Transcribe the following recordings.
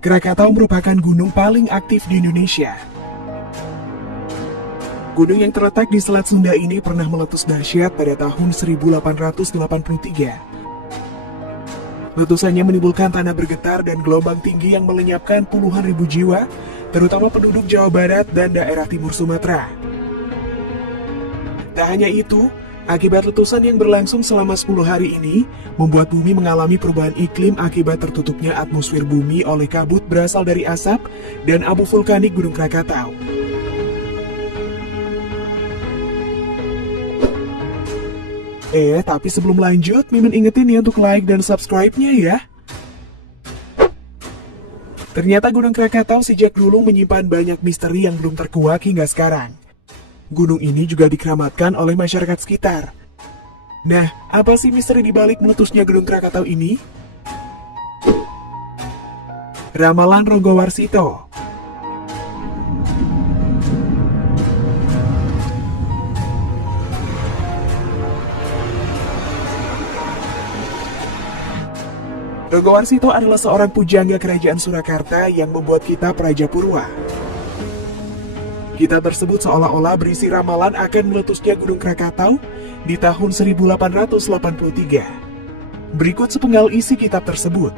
Krakatau merupakan gunung paling aktif di Indonesia. Gunung yang terletak di Selat Sunda ini pernah meletus dahsyat pada tahun 1883. Letusannya menimbulkan tanah bergetar dan gelombang tinggi yang melenyapkan puluhan ribu jiwa, terutama penduduk Jawa Barat dan daerah timur Sumatera. Tak hanya itu, akibat letusan yang berlangsung selama 10 hari ini, membuat bumi mengalami perubahan iklim akibat tertutupnya atmosfer bumi oleh kabut berasal dari asap dan abu vulkanik Gunung Krakatau. Tapi sebelum lanjut, Mimin ingetin nih untuk like dan subscribe-nya ya. Ternyata Gunung Krakatau sejak dulu menyimpan banyak misteri yang belum terkuak hingga sekarang. Gunung ini juga dikeramatkan oleh masyarakat sekitar. Nah, apa sih misteri di balik meletusnya Gunung Krakatau ini? Ramalan Ronggowarsito. Ronggowarsito adalah seorang pujangga kerajaan Surakarta yang membuat kitab Raja Purwa. Kitab tersebut seolah-olah berisi ramalan akan meletusnya Gunung Krakatau di tahun 1883. Berikut sepenggal isi kitab tersebut.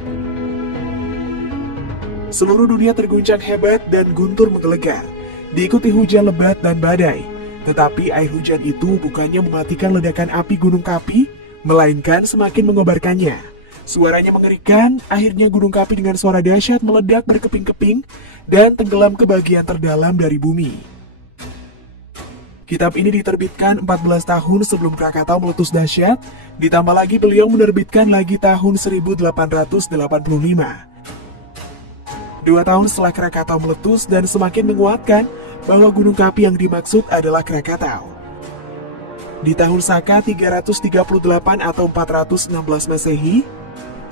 Seluruh dunia terguncang hebat dan guntur menggelegar, diikuti hujan lebat dan badai. Tetapi air hujan itu bukannya mematikan ledakan api Gunung Kapi, melainkan semakin mengobarkannya. Suaranya mengerikan, akhirnya Gunung Kapi dengan suara dahsyat meledak berkeping-keping dan tenggelam ke bagian terdalam dari bumi. Kitab ini diterbitkan 14 tahun sebelum Krakatau meletus dahsyat, ditambah lagi beliau menerbitkan lagi tahun 1885. 2 tahun setelah Krakatau meletus dan semakin menguatkan bahwa Gunung Kapi yang dimaksud adalah Krakatau. Di tahun Saka 338 atau 416 Masehi,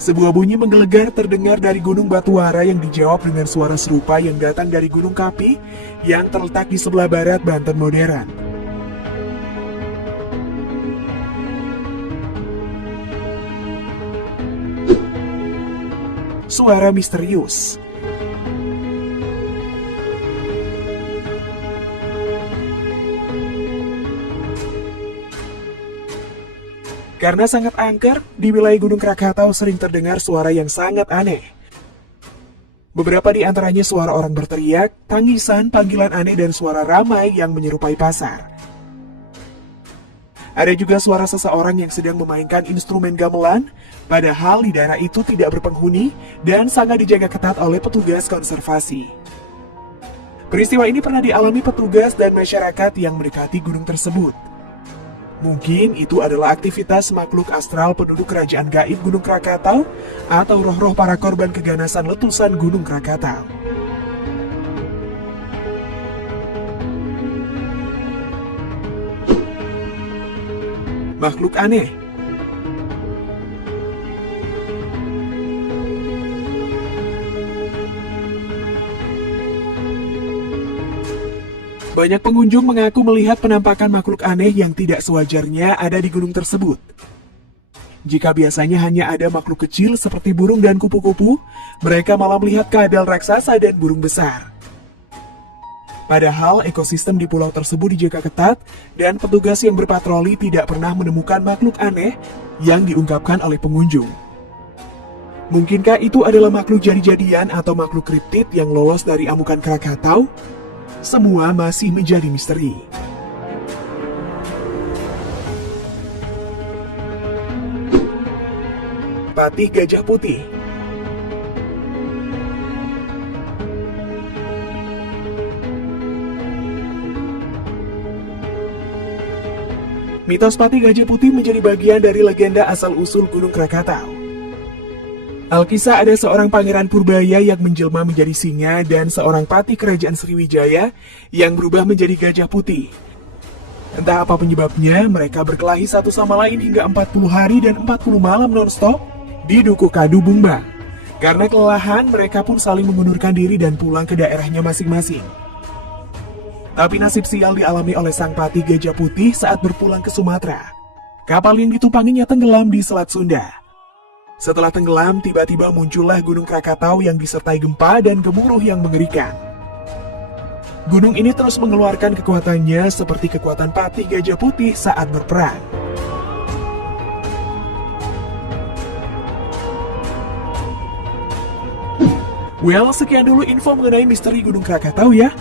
sebuah bunyi menggelegar terdengar dari Gunung Batuwara yang dijawab dengan suara serupa yang datang dari Gunung Kapi yang terletak di sebelah barat Banten modern. Suara misterius. Karena sangat angker, di wilayah Gunung Krakatau sering terdengar suara yang sangat aneh. Beberapa di antaranya suara orang berteriak, tangisan, panggilan aneh, dan suara ramai yang menyerupai pasar. Ada juga suara seseorang yang sedang memainkan instrumen gamelan, padahal di daerah itu tidak berpenghuni dan sangat dijaga ketat oleh petugas konservasi. Peristiwa ini pernah dialami petugas dan masyarakat yang mendekati gunung tersebut. Mungkin itu adalah aktivitas makhluk astral penduduk kerajaan gaib Gunung Krakatau atau roh-roh para korban keganasan letusan Gunung Krakatau. Makhluk aneh. Banyak pengunjung mengaku melihat penampakan makhluk aneh yang tidak sewajarnya ada di gunung tersebut. Jika biasanya hanya ada makhluk kecil seperti burung dan kupu-kupu, mereka malah melihat kadal raksasa dan burung besar. Padahal ekosistem di pulau tersebut dijaga ketat dan petugas yang berpatroli tidak pernah menemukan makhluk aneh yang diungkapkan oleh pengunjung. Mungkinkah itu adalah makhluk jadi-jadian atau makhluk kriptid yang lolos dari amukan Krakatau? Semua masih menjadi misteri. Patih Gajah Putih. Mitos Patih Gajah Putih menjadi bagian dari legenda asal-usul Gunung Krakatau. Alkisah ada seorang pangeran Purbaya yang menjelma menjadi singa dan seorang patih kerajaan Sriwijaya yang berubah menjadi gajah putih. Entah apa penyebabnya, mereka berkelahi satu sama lain hingga 40 hari dan 40 malam non-stop di Dukuh Kadu Bumbang. Karena kelelahan, mereka pun saling mengundurkan diri dan pulang ke daerahnya masing-masing. Tapi nasib sial dialami oleh sang patih Gajah Putih saat berpulang ke Sumatera. Kapal yang ditumpanginya tenggelam di Selat Sunda. Setelah tenggelam, tiba-tiba muncullah Gunung Krakatau yang disertai gempa dan gemuruh yang mengerikan. Gunung ini terus mengeluarkan kekuatannya seperti kekuatan patih gajah putih saat berperang. Well, sekian dulu info mengenai misteri Gunung Krakatau ya.